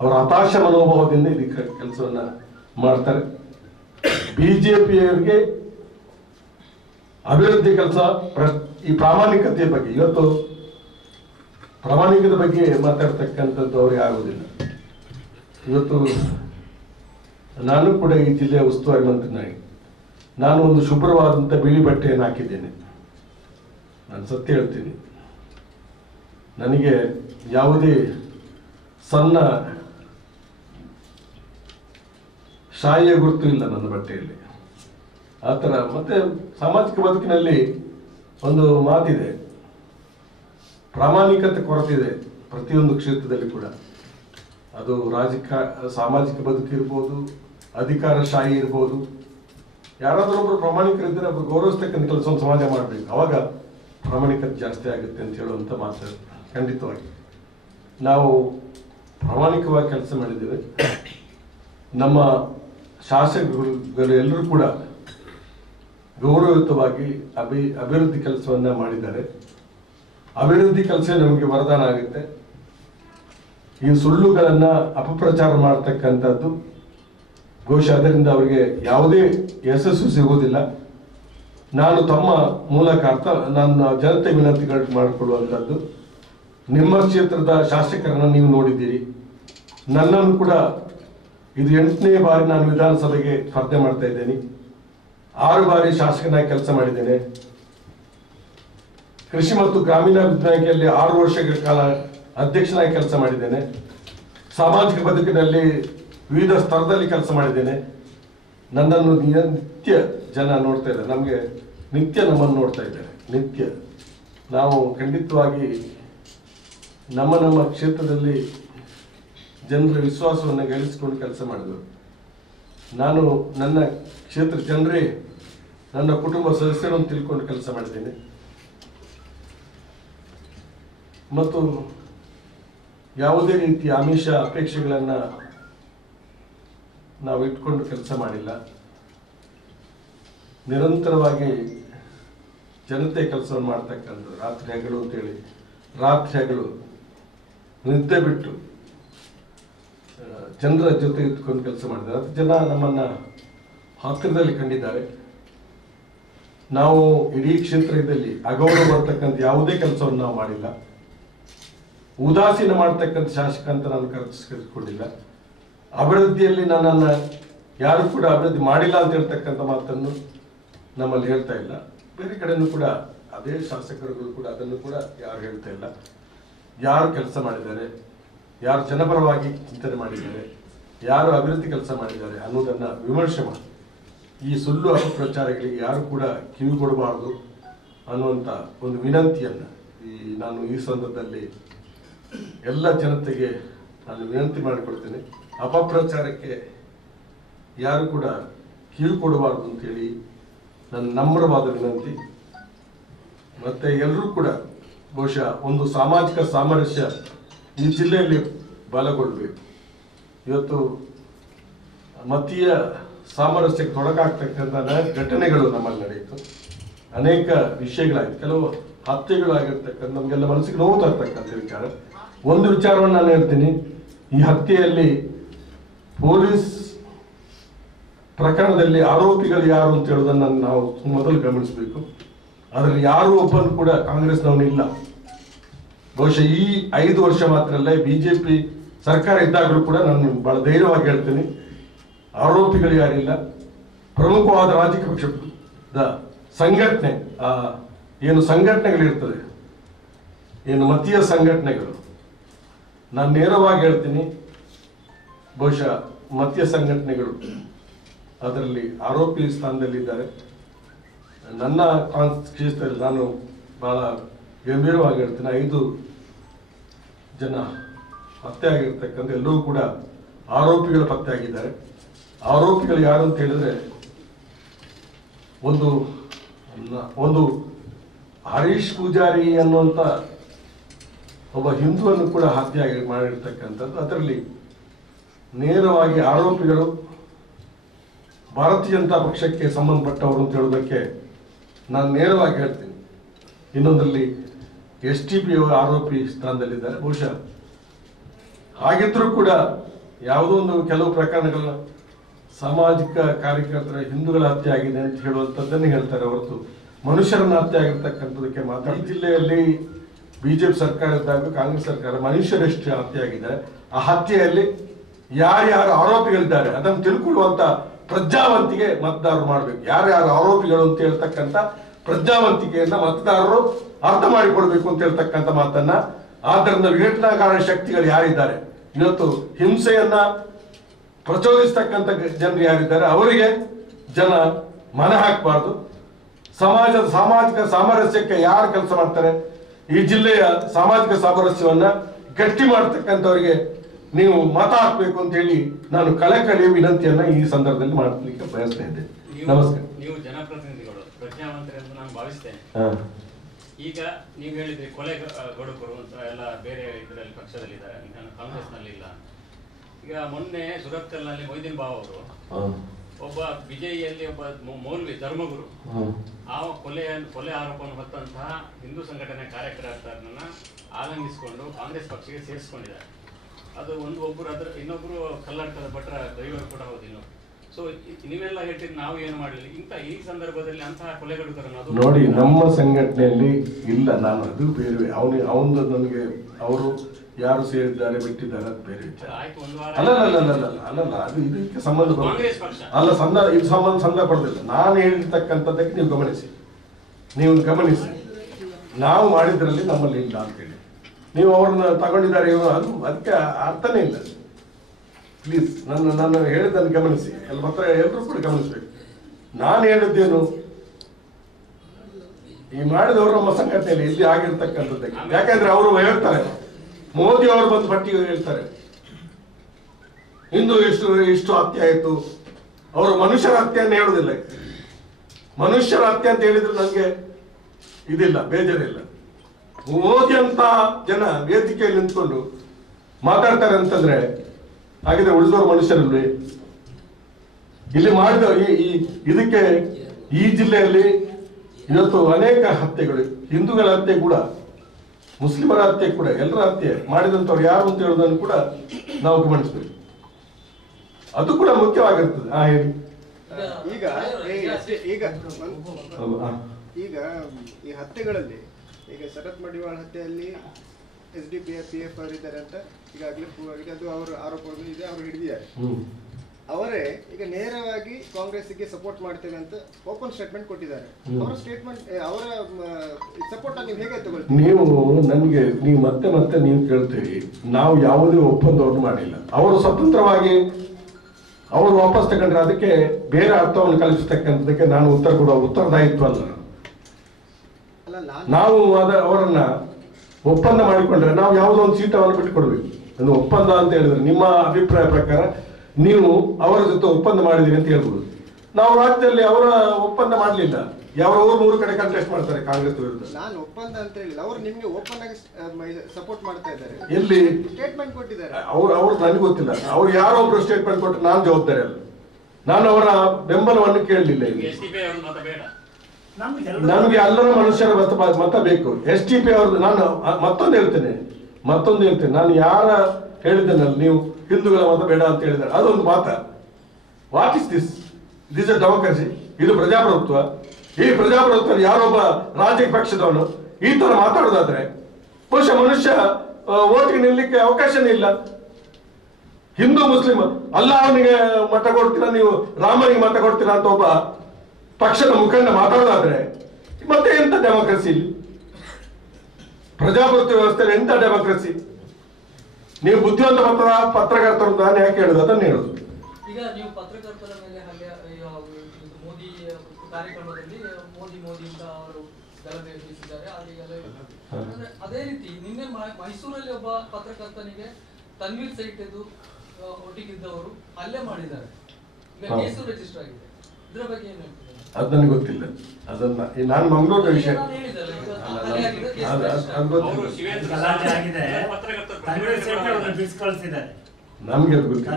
ಅವರ ಹತಾಶ ಮನೋಭಾವದಿಂದ ಇದಕ್ಕೆ ಕೆಲಸವನ್ನ ಮಾಡ್ತಾರೆ. ಬಿಜೆಪಿಯವರಿಗೆ ಅಭಿವೃದ್ಧಿ ಕೆಲಸ, ಈ ಪ್ರಾಮಾಣಿಕತೆಯ ಬಗ್ಗೆ, ಇವತ್ತು ಪ್ರಾಮಾಣಿಕತೆ ಬಗ್ಗೆ ಮಾತಾಡ್ತಕ್ಕಂಥದ್ದು ಅವರಿಗೆ ಆಗುವುದಿಲ್ಲ. ಇವತ್ತು ನಾನು ಕೂಡ ಈ ಜಿಲ್ಲೆಯ ಉಸ್ತುವಾರಿ ಮಂತ್ರಿನಾಗಿ ನಾನು ಒಂದು ಶುಭ್ರವಾದಂಥ ಬಿಳಿ ಬಟ್ಟೆಯನ್ನು ಹಾಕಿದ್ದೇನೆ. ನಾನು ಸತ್ಯ ಹೇಳ್ತೀನಿ, ನನಗೆ ಯಾವುದೇ ಸಣ್ಣ ಶಾಯಿಯ ಗುರುತು ಇಲ್ಲ ನನ್ನ ಬಟ್ಟೆಯಲ್ಲಿ. ಆ ಥರ ಮತ್ತೆ ಸಾಮಾಜಿಕ ಬದುಕಿನಲ್ಲಿ ಒಂದು ಮಾತಿದೆ, ಪ್ರಾಮಾಣಿಕತೆ ಕೊರತಿದೆ ಪ್ರತಿಯೊಂದು ಕ್ಷೇತ್ರದಲ್ಲಿ ಕೂಡ. ಅದು ಸಾಮಾಜಿಕ ಬದುಕಿರ್ಬೋದು, ಅಧಿಕಾರಶಾಹಿ ಇರ್ಬೋದು. ಯಾರಾದರೂ ಒಬ್ಬರು ಪ್ರಾಮಾಣಿಕರಿದ್ದರೆ ಒಬ್ಬರು ಗೌರವಿಸ್ತಕ್ಕಂಥ ಕೆಲಸವನ್ನು ಸಮಾಜ ಮಾಡಬೇಕು. ಅವಾಗ ಪ್ರಾಮಾಣಿಕತೆ ಜಾಸ್ತಿ ಆಗುತ್ತೆ ಅಂತ ಹೇಳುವಂಥ ಮಾತು ಖಂಡಿತವಾಗಿ. ನಾವು ಪ್ರಾಮಾಣಿಕವಾಗಿ ಕೆಲಸ ಮಾಡಿದ್ದೇವೆ. ನಮ್ಮ ಶಾಸಕರು ಎಲ್ಲರೂ ಕೂಡ ಗೌರವಯುತವಾಗಿ ಅಭಿವೃದ್ಧಿ ಕೆಲಸವನ್ನ ಮಾಡಿದ್ದಾರೆ. ಅಭಿವೃದ್ಧಿ ಕೆಲಸ ನಮಗೆ ವರದಾನ ಆಗುತ್ತೆ. ಈ ಸುಳ್ಳುಗಳನ್ನ ಅಪಪ್ರಚಾರ ಮಾಡತಕ್ಕಂಥದ್ದು ಬಹುಶಃ ಅದರಿಂದ ಅವರಿಗೆ ಯಾವುದೇ ಯಶಸ್ಸು ಸಿಗುವುದಿಲ್ಲ. ನಾನು ತಮ್ಮ ಮೂಲಕ ನನ್ನ ಜನತೆ ವಿನಂತಿಗಳು ಮಾಡಿಕೊಳ್ಳುವಂಥದ್ದು, ನಿಮ್ಮ ಕ್ಷೇತ್ರದ ಶಾಸಕರನ್ನು ನೀವು ನೋಡಿದ್ದೀರಿ. ನನ್ನನ್ನು ಕೂಡ ಇದು 8ನೇ ಬಾರಿ ನಾನು ವಿಧಾನಸಭೆಗೆ ಸ್ಪರ್ಧೆ ಮಾಡ್ತಾ ಇದ್ದೇನೆ. 6 ಬಾರಿ ಶಾಸಕನಾಗಿ ಕೆಲಸ ಮಾಡಿದ್ದೇನೆ. ಕೃಷಿ ಮತ್ತು ಗ್ರಾಮೀಣಾಭಿವೃದ್ಧಿ ಬ್ಯಾಂಕಿನಲ್ಲಿ 6 ವರ್ಷಗಳ ಕಾಲ ಅಧ್ಯಕ್ಷನಾಗಿ ಕೆಲಸ ಮಾಡಿದ್ದೇನೆ. ಸಾಮಾಜಿಕ ಬದುಕಿನಲ್ಲಿ ವಿವಿಧ ಸ್ತರದಲ್ಲಿ ಕೆಲಸ ಮಾಡಿದ್ದೇನೆ. ನನ್ನನ್ನು ನಿತ್ಯ ಜನ ನೋಡ್ತಾ ಇದ್ದಾರೆ, ನಮಗೆ ನಿತ್ಯ ನಮ್ಮನ್ನು ನೋಡ್ತಾ ಇದ್ದಾರೆ. ನಿತ್ಯ ನಾವು ಖಂಡಿತವಾಗಿ ನಮ್ಮ ಕ್ಷೇತ್ರದಲ್ಲಿ ಜನರ ವಿಶ್ವಾಸವನ್ನು ಗಳಿಸಿಕೊಂಡು ಕೆಲಸ ಮಾಡಿದೆವು. ನಾನು ನನ್ನ ಕ್ಷೇತ್ರ ಜನರೇ ನನ್ನ ಕುಟುಂಬ ಸದಸ್ಯರನ್ನು ತಿಳ್ಕೊಂಡು ಕೆಲಸ ಮಾಡಿದ್ದೇನೆ ಮತ್ತು ಯಾವುದೇ ರೀತಿಯ ಆಮಿಷ ಅಪೇಕ್ಷೆಗಳನ್ನು ನಾವು ಇಟ್ಕೊಂಡು ಕೆಲಸ ಮಾಡಿಲ್ಲ. ನಿರಂತರವಾಗಿ ಜನತೆ ಕೆಲಸವನ್ನು ಮಾಡ್ತಕ್ಕಂಥದ್ದು ರಾತ್ರಿ ಹಗಲು ಅಂತೇಳಿ ರಾತ್ರಿ ಹಗಲು ನಿದ್ದೆ ಬಿಟ್ಟು ಜನರ ಜೊತೆ ಇಟ್ಕೊಂಡು ಕೆಲಸ ಮಾಡಿದ್ದಾರೆ. 10 ಜನ ನಮ್ಮನ್ನು ಹತ್ತಿರದಲ್ಲಿ ಕಂಡಿದ್ದಾರೆ. ನಾವು ಇಡೀ ಕ್ಷೇತ್ರದಲ್ಲಿ ಅಗೌರವ ಬರ್ತಕ್ಕಂಥ ಯಾವುದೇ ಕೆಲಸವನ್ನು ನಾವು ಮಾಡಿಲ್ಲ. ಉದಾಸೀನ ಮಾಡ್ತಕ್ಕಂಥ ಶಾಸಕ ಅಂತ ನಾನು ಕರೆಸಿಕೊಂಡಿಲ್ಲ. ಅಭಿವೃದ್ಧಿಯಲ್ಲಿ ನನ್ನನ್ನು ಯಾರು ಕೂಡ ಅಭಿವೃದ್ಧಿ ಮಾಡಿಲ್ಲ ಅಂತ ಹೇಳ್ತಕ್ಕಂಥ ಮಾತನ್ನು ನಮ್ಮಲ್ಲಿ ಹೇಳ್ತಾ ಇಲ್ಲ. ಬೇರೆ ಕಡೆನೂ ಕೂಡ ಅದೇ ಶಾಸಕರುಗಳು ಕೂಡ ಅದನ್ನು ಕೂಡ ಯಾರು ಹೇಳ್ತಾ ಇಲ್ಲ. ಯಾರು ಕೆಲಸ ಮಾಡಿದ್ದಾರೆ, ಯಾರು ಜನಪರವಾಗಿ ಚಿಂತನೆ ಮಾಡಿದ್ದಾರೆ, ಯಾರು ಅಭಿವೃದ್ಧಿ ಕೆಲಸ ಮಾಡಿದ್ದಾರೆ ಅನ್ನೋದನ್ನು ವಿಮರ್ಶೆ ಮಾಡಿ ಈ ಸುಳ್ಳು ಅಪಪ್ರಚಾರಗಳಿಗೆ ಯಾರು ಕೂಡ ಕಿವಿ ಕೊಡಬಾರ್ದು ಅನ್ನುವಂಥ ಒಂದು ವಿನಂತಿಯನ್ನು ನಾನು ಈ ಸಂದರ್ಭದಲ್ಲಿ ಎಲ್ಲ ಜನತೆಗೆ ನಾನು ವಿನಂತಿ ಮಾಡಿಕೊಡ್ತೇನೆ. ಅಪಪ್ರಚಾರಕ್ಕೆ ಯಾರು ಕೂಡ ಕಿವಿ ಕೊಡಬಾರ್ದು ಅಂತೇಳಿ ನನ್ನ ನಮ್ರವಾದ ವಿನಂತಿ. ಮತ್ತು ಎಲ್ಲರೂ ಕೂಡ ಬಹುಶಃ ಒಂದು ಸಾಮಾಜಿಕ ಸಾಮರಸ್ಯ ಈ ಜಿಲ್ಲೆಯಲ್ಲಿ ಬಲಗೊಳ್ಳಬೇಕು. ಇವತ್ತು ಮತೀಯ ಸಾಮರಸ್ಯಕ್ಕೆ ತೊಡಕಾಗ್ತಕ್ಕಂಥ ಘಟನೆಗಳು ನಮ್ಮಲ್ಲಿ ನಡೆಯಿತು. ಅನೇಕ ವಿಷಯಗಳಾಗಿತ್ತು, ಕೆಲವು ಹತ್ಯೆಗಳು ಆಗಿರ್ತಕ್ಕಂಥ ನಮಗೆಲ್ಲ ಮನಸ್ಸಿಗೆ ನೋವು ತರ್ತಕ್ಕಂಥ ವಿಚಾರ. ಒಂದು ವಿಚಾರವನ್ನು ನಾನು ಹೇಳ್ತೀನಿ, ಈ ಹತ್ಯೆಯಲ್ಲಿ ಪೊಲೀಸ್ ಪ್ರಕರಣದಲ್ಲಿ ಆರೋಪಿಗಳು ಯಾರು ಅಂತ ಹೇಳೋದನ್ನು ನಾವು ಮೊದಲು ಗಮನಿಸಬೇಕು. ಅದರಲ್ಲಿ ಯಾರೂ ಒಬ್ಬನು ಕೂಡ ಕಾಂಗ್ರೆಸ್ನವನಿಲ್ಲ. ಬಹುಶಃ ಈ 5 ವರ್ಷ ಮಾತ್ರ ಅಲ್ಲ, ಬಿಜೆಪಿ ಸರ್ಕಾರ ಇದ್ದಾಗಲೂ ಕೂಡ ನಾನು ಬಹಳ ಧೈರ್ಯವಾಗಿ ಹೇಳ್ತೀನಿ, ಆರೋಪಿಗಳು ಯಾರಿಲ್ಲ. ಪ್ರಮುಖವಾದ ರಾಜಕೀಯ ಪಕ್ಷದ ಸಂಘಟನೆ, ಏನು ಸಂಘಟನೆಗಳಿರ್ತದೆ, ಏನು ಮತೀಯ ಸಂಘಟನೆಗಳು, ನಾನು ನೇರವಾಗಿ ಹೇಳ್ತೀನಿ, ಬಹುಶಃ ಮತೀಯ ಸಂಘಟನೆಗಳು ಅದರಲ್ಲಿ ಆರೋಪಿ ಸ್ಥಾನದಲ್ಲಿದ್ದಾರೆ. ನನ್ನ ಕ್ಷೇತ್ರದಲ್ಲಿ ನಾನು ಬಹಳ ಗಂಭೀರವಾಗಿ ಹೇಳ್ತೀನಿ, 5 ಜನ ಪತ್ತೆ ಆಗಿರ್ತಕ್ಕಂಥ ಎಲ್ಲರೂ ಕೂಡ ಆರೋಪಿಗಳು ಪತ್ತೆ ಆಗಿದ್ದಾರೆ. ಆರೋಪಿಗಳು ಯಾರು ಅಂತ ಹೇಳಿದ್ರೆ, ಒಂದು ಹರೀಶ್ ಪೂಜಾರಿ ಅನ್ನುವಂಥ ಒಬ್ಬ ಹಿಂದೂವನ್ನು ಕೂಡ ಹತ್ಯೆ ಮಾಡಿರ್ತಕ್ಕಂಥದ್ದು. ಅದರಲ್ಲಿ ನೇರವಾಗಿ ಆರೋಪಿಗಳು ಭಾರತೀಯ ಜನತಾ ಪಕ್ಷಕ್ಕೆ ಸಂಬಂಧಪಟ್ಟವರು ಅಂತ ಹೇಳೋದಕ್ಕೆ ನಾನು ನೇರವಾಗಿ ಹೇಳ್ತೀನಿ. ಇನ್ನೊಂದರಲ್ಲಿ STP ಆರೋಪಿ ಸ್ಥಾನದಲ್ಲಿದ್ದಾರೆ. ಬಹುಶಃ ಹಾಗಿದ್ರೂ ಕೂಡ ಯಾವುದೋ ಒಂದು ಕೆಲವು ಪ್ರಕರಣಗಳ ಸಾಮಾಜಿಕ ಕಾರ್ಯಕರ್ತರ ಹಿಂದೂಗಳ ಹತ್ಯೆ ಆಗಿದೆ ಅಂತ ಹೇಳುವಂಥದ್ದನ್ನೇ ಹೇಳ್ತಾರೆ ಹೊರತು ಮನುಷ್ಯರನ್ನ ಹತ್ಯೆ ಆಗಿರ್ತಕ್ಕಂಥದಕ್ಕೆ ಮಾತ್ರ. ಈ ಜಿಲ್ಲೆಯಲ್ಲಿ ಬಿಜೆಪಿ ಸರ್ಕಾರ ಇದ್ದಾಗ ಕಾಂಗ್ರೆಸ್ ಸರ್ಕಾರ ಮನುಷ್ಯರೆಷ್ಟು ಹತ್ಯೆ ಆಗಿದ್ದಾರೆ, ಆ ಹತ್ಯೆಯಲ್ಲಿ ಯಾರ್ಯಾರು ಆರೋಪಿಗಳಿದ್ದಾರೆ ಅದನ್ನು ತಿಳ್ಕೊಳ್ಳುವಂತ ಪ್ರಜ್ಞಾವಂತಿಕೆ ಮತದಾರರು ಮಾಡಬೇಕು. ಯಾರ್ಯಾರು ಆರೋಪಿಗಳು ಅಂತ ಹೇಳ್ತಕ್ಕಂಥ ಪ್ರಜ್ಞಾವಂತಿಕೆಯನ್ನ ಮತದಾರರು ಅರ್ಥ ಮಾಡಿಕೊಳ್ಬೇಕು ಅಂತ ಹೇಳ್ತಕ್ಕಂಥ ಮಾತನ್ನ. ಆದ್ದರಿಂದ ವಿಘಟನಾಕಾರಿ ಶಕ್ತಿಗಳು ಯಾರಿದ್ದಾರೆ, ಇವತ್ತು ಹಿಂಸೆಯನ್ನ ಪ್ರಚೋದಿಸ್ತಕ್ಕಂಥ ಜನರು ಯಾರಿದ್ದಾರೆ ಅವರಿಗೆ ಜನ ಮನ ಹಾಕಬಾರ್ದು. ಸಾಮಾಜಿಕ ಸಾಮರಸ್ಯಕ್ಕೆ ಯಾರು ಕೆಲಸ ಮಾಡ್ತಾರೆ, ಈ ಜಿಲ್ಲೆಯ ಸಾಮಾಜಿಕ ಸಾಮರಸ್ಯವನ್ನ ಗಟ್ಟಿ ಮಾಡ್ತಕ್ಕಂಥವರಿಗೆ ನೀವು ಮತ ಹಾಕಬೇಕು ಅಂತ ಹೇಳಿ ನಾನು ಕಳಕಳಿಯ ವಿನಂತಿಯನ್ನ ಈ ಸಂದರ್ಭದಲ್ಲಿ ಮಾಡಲಿಕ್ಕೆ ಬಯಸ್ತಾ ಇದ್ದೇನೆ. ನಮಸ್ಕಾರ. ನೀವು ಜನಪ್ರತಿನಿಧಿಗಳು ಪ್ರಜ್ಞಾವಂತರು ಎಂದು ನಾನು ಭಾವಿಸ್ತೇನೆ. ಈಗ ನೀವು ಹೇಳಿದ್ರಿ ಕೊಲೆಗಡುಕರು ಅಂತ ಎಲ್ಲ ಬೇರೆ ಇದರಲ್ಲಿ ಪಕ್ಷದಲ್ಲಿದ್ದಾರೆ, ಕಾಂಗ್ರೆಸ್ ನಲ್ಲಿ ಇಲ್ಲ. ಈಗ ಮೊನ್ನೆ ಸುರತ್ಕಲ್ನಲ್ಲಿ ಮೊಯ್ದೀನ್ ಬಾವ್ ಅವರು ಒಬ್ಬ ವಿಜಯಿಯಲ್ಲಿ ಒಬ್ಬ ಮೌಲ್ವಿ ಧರ್ಮಗುರು ಆ ಕೊಲೆ ಆರೋಪವನ್ನು ಹೊತ್ತಂತಹ ಹಿಂದೂ ಸಂಘಟನೆ ಕಾರ್ಯಕರ್ತರನ್ನ ಆಲಂಗಿಸಿಕೊಂಡು ಕಾಂಗ್ರೆಸ್ ಪಕ್ಷಕ್ಕೆ ಸೇರಿಸಿಕೊಂಡಿದ್ದಾರೆ. ಅದು ಒಬ್ಬರು ಅದ್ರ ಇನ್ನೊಬ್ರು ಕಲ್ಲಡ್ಕದ ಭಟ್ರ ಡ್ರೈವರ್ ಕೂಡ ಹೌದು. ಇನ್ನೊಬ್ರು ಸೊ ನೀವೆಲ್ಲ ಹೇಳ್ತೀರಿ ನಾವು ಏನು ಮಾಡಲಿಲ್ಲ ಇಂಥ ಈ ಸಂದರ್ಭದಲ್ಲಿ ಅಂತಹ ಕೊಲೆಗಡುಕರನ್ನು ನೋಡಿ. ನಮ್ಮ ಸಂಘಟನೆಯಲ್ಲಿ ಇಲ್ಲ, ನಾನು ಅದು ಬೇರೆ ಅವನು ನನಗೆ ಅವರು ಯಾರು ಸೇರಿದ್ದಾರೆ ಬಿಟ್ಟಿದ್ದಾರೆ ಅದು ಬೇರೆ ವಿಚಾರ. ಅಲ್ಲ ಅದು ಇದಕ್ಕೆ ಸಂಬಂಧ ಅಲ್ಲ, ಇದು ಸಂಬಂಧಪಡೋದಿಲ್ಲ. ನಾನು ಹೇಳಿರ್ತಕ್ಕಂಥದ್ದಕ್ಕೆ ನೀವು ಗಮನಿಸಿ ನಾವು ಮಾಡಿದ್ರಲ್ಲಿ ನಮ್ಮಲ್ಲಿ ಇಲ್ಲ ಅಂತೇಳಿ ನೀವು ಅವ್ರನ್ನ ತಗೊಂಡಿದ್ದಾರೆ ಅದು ಅದಕ್ಕೆ ಅರ್ಥನೇ ಇಲ್ಲ. ಪ್ಲೀಸ್ ನಾನು ಹೇಳಿದ್ದನ್ನು ಗಮನಿಸಿ, ಎಲ್ಲರೂ ಕೂಡ ಗಮನಿಸ್ಬೇಕು. ನಾನು ಹೇಳಿದ್ದೇನು, ಈ ಮಾಡಿದವರು ನಮ್ಮ ಸಂಘಟನೆಯಲ್ಲಿ ಇಲ್ಲಿ ಆಗಿರ್ತಕ್ಕಂಥದ್ದಕ್ಕೆ. ಯಾಕಂದ್ರೆ ಅವರು ಹೇಳ್ತಾರೆ, ಮೋದಿ ಅವರು ಬಂದು ಪಟ್ಟಿಗೆ ಹೇಳ್ತಾರೆ ಇಂದು ಇಷ್ಟು ಹತ್ಯೆ ಆಯಿತು, ಅವರು ಮನುಷ್ಯರ ಹತ್ಯೆಯನ್ನು ಹೇಳುವುದಿಲ್ಲ. ಮನುಷ್ಯರ ಹತ್ಯೆ ಅಂತ ಹೇಳಿದ್ರೆ ನನಗೆ ಇದಿಲ್ಲ, ಬೇಜಾರಿಲ್ಲ. ಮೋದಿ ಅಂತ ಜನ ವೇದಿಕೆಯಲ್ಲಿ ನಿಂತ್ಕೊಂಡು ಮಾತಾಡ್ತಾರೆ ಅಂತಂದ್ರೆ ಹಾಗಿದ್ರೆ ಉಳಿದವರು ಮನುಷ್ಯರಲ್ವೇ? ಇಲ್ಲಿ ಮಾಡಿದ ಇದಕ್ಕೆ ಈ ಜಿಲ್ಲೆಯಲ್ಲಿ ಇವತ್ತು ಅನೇಕ ಹತ್ಯೆಗಳು, ಹಿಂದೂಗಳ ಹತ್ಯೆ ಕೂಡ, ಮುಸ್ಲಿಮರ ಹತ್ಯೆ ಕೂಡ, ಎಲ್ಲರ ಹತ್ಯೆ ಮಾಡಿದಂಥವ್ರು ಯಾರು ಅಂತ ಹೇಳೋದನ್ನು ಕೂಡ ನಾವು ಗಮನಿಸ್ಬೇಕು. ಅದು ಕೂಡ ಮುಖ್ಯವಾಗಿರ್ತದೆ. ಹೇಳಿ. ಈಗ ಈಗ ಈ ಹತ್ಯೆಗಳಲ್ಲಿ ಈಗ ಶರತ್ ಮಡಿವಾಳ್ ಹತ್ಯೆಯಲ್ಲಿ SDPF ಅವರಿದ್ದಾರೆ ಅಂತ ಈಗಾಗಲೇ ಪ್ರೂವ್ ಆಗಿದೆ. ಅದು ಅವರ ಆರೋಪಗಳು ಇದೆ, ಅವರು ಹಿಡಿದಿದ್ದಾರೆ. ಅವರೇ ಈಗ ನೇರವಾಗಿ ಕಾಂಗ್ರೆಸ್ಗೆ ಸಪೋರ್ಟ್ ಮಾಡ್ತೇವೆ ಅಂತ ಓಪನ್ ಸ್ಟೇಟ್ಮೆಂಟ್ ಕೊಟ್ಟಿದ್ದಾರೆ. ಅವರ ಸ್ಟೇಟ್ಮೆಂಟ್, ಅವರ ಸಪೋರ್ಟ್ ನೀವು ಹೇಗೆ ತಗೊಳ್ತೀವಿ? ನೀವು ಮತ್ತೆ ಮತ್ತೆ ನೀವು ಕೇಳ್ತೀರಿ, ನಾವು ಯಾವುದೇ ಒಪ್ಪಂದವನ್ನು ಮಾಡಿಲ್ಲ. ಅವರು ಸ್ವತಂತ್ರವಾಗಿ ಅವರು ವಾಪಸ್ ತಗೊಂಡ್ರೆ ಅದಕ್ಕೆ ಬೇರೆ ಅರ್ಥವನ್ನು ಕಲಿಸತಕ್ಕಂಥದಕ್ಕೆ ನಾನು ಉತ್ತರ ಕೊಡುವ ಉತ್ತರದಾಯಿತ್ವ ಅಲ್ಲ. ನಾವು ಅವರನ್ನ ಒಪ್ಪಂದ ಮಾಡಿಕೊಂಡ್ರೆ ನಾವು ಯಾವುದೋ ಒಂದು ಸೀಟವನ್ನು ಬಿಟ್ಟುಕೊಡ್ಬೇಕು. ಒಂದು ಒಪ್ಪಂದ ಅಂತ ಹೇಳಿದ್ರೆ ನಿಮ್ಮ ಅಭಿಪ್ರಾಯ ಪ್ರಕಾರ ನೀವು ಅವರ ಜೊತೆ ಒಪ್ಪಂದ ಮಾಡಿದಿರಿ ಅಂತ ಹೇಳ್ಬೋದು. ನಾವು ರಾಜ್ಯದಲ್ಲಿ ಅವರ ಒಪ್ಪಂದ ಮಾಡಲಿಲ್ಲ. ಅವರು 3 ಕಡೆ ಕಂಟೆಸ್ಟ್ ಮಾಡ್ತಾರೆ ಕಾಂಗ್ರೆಸ್ ವಿರುದ್ಧ. ನಾನು ಒಪ್ಪಂದ ಅಂತ ಹೇಳಿಲ್ಲ, ಅವರು ನಿಮಗೆ ಓಪನ್ ಆಗಿ ಸಪೋರ್ಟ್ ಮಾಡ್ತಾ ಇದ್ದಾರೆ. ಎಲ್ಲಿ ಸ್ಟೇಟ್ಮೆಂಟ್ ಕೊಟ್ಟಿದ್ದಾರೆ ಅವ್ರು ನನಗೆ ಗೊತ್ತಿಲ್ಲ. ಅವ್ರು ಯಾರೋ ಒಬ್ರು ಸ್ಟೇಟ್ಮೆಂಟ್ ಕೊಟ್ಟರೆ ನಾನು ಜವಾಬ್ದಾರಿ ಅಲ್ಲ. ನಾನು ಅವರ ಬೆಂಬಲವನ್ನು ಕೇಳಲಿಲ್ಲ. ನಮಗೆ ಎಲ್ಲರ ಮನುಷ್ಯರ ಮತ ಬೇಕು. STP ಅವ್ರದ್ದು ನಾನು ಮತ್ತೊಂದು ಹೇಳ್ತೇನೆ. ನಾನು ಯಾರ ಹೇಳಿದ್ದೇನಲ್ಲ, ನೀವು ಹಿಂದೂಗಳ ಮತ ಬೇಡ ಅಂತ ಹೇಳಿದ್ದಾರೆ, ಅದೊಂದು ಮಾತ. What is this? This a democracy? ಇದು ಪ್ರಜಾಪ್ರಭುತ್ವ? ಈ ಪ್ರಜಾಪ್ರಭುತ್ವ ಯಾರೊಬ್ಬ ರಾಜಕೀಯ ಪಕ್ಷದವನು ಈ ತರ ಮಾತಾಡೋದಾದ್ರೆ ಬಹುಶಃ ಮನುಷ್ಯ ಓಟಿಗೆ ನಿಲ್ಲಕ್ಕೆ ಅವಕಾಶನೇ ಇಲ್ಲ. ಹಿಂದೂ ಮುಸ್ಲಿಂ ಅಲ್ಲಾಹನಿಗೆ ಮತ ಕೊಡ್ತೀರಾ, ನೀವು ರಾಮನಿಗೆ ಮತ ಕೊಡ್ತೀರಾ ಅಂತ ಒಬ್ಬ ಪಕ್ಷದ ಮುಖಂಡ ಮಾತಾಡೋದಾದ್ರೆ ಮತ್ತೆ ಎಂತ ಡೆಮೋಕ್ರಸಿ? ಇಲ್ಲಿ ಪ್ರಜಾಪ್ರಭುತ್ವ ವ್ಯವಸ್ಥೆಯಲ್ಲಿ ಎಂತ ಡೆಮೋಕ್ರಸಿ? ನೀವು ಬುದ್ಧಿವಂತ ಪತ್ರಕರ್ತರು ನಾನು ಯಾಕೆ ಹೇಳುದು, ಅದನ್ನ ಹೇಳುದು. ಈಗ ನೀವು ಪತ್ರಕರ್ತರ ಮೇಲೆ ಹಾಗೆ ಮೋದಿ ಕಾರ್ಯಕ್ರಮದಲ್ಲಿ ಮೋದಿ ಅಂತ ಅವರು ಗಲಭೆ ಎಬ್ಬಿಸಿದ್ದಾರೆ. ಅಂದ್ರೆ ಅದೇ ರೀತಿ ನಿನ್ನೆ ಮೈಸೂರಲ್ಲಿ ಒಬ್ಬ ಪತ್ರಕರ್ತನಿಗೆ ತನ್ವೀರ್ ಸೈಟ್ ಒಟ್ಟಿಗಿದ್ದವರು ಹಲ್ಲೆ ಮಾಡಿದ್ದಾರೆ. ಈಗ ಕೇಸು ರಿಜಿಸ್ಟರ್ ಆಗಿದೆ. ಇದರ ಬಗ್ಗೆ ಏನು ಹೇಳ್ತೀರಾ? ಅದು ನನಗೆ ಗೊತ್ತಿಲ್ಲ. ಅದನ್ನ ನಾನು ಮಂಗಳೂರಿನ ವಿಷಯ ನಮ್ಗೆ ಅದು ಗೊತ್ತಿಲ್ಲ.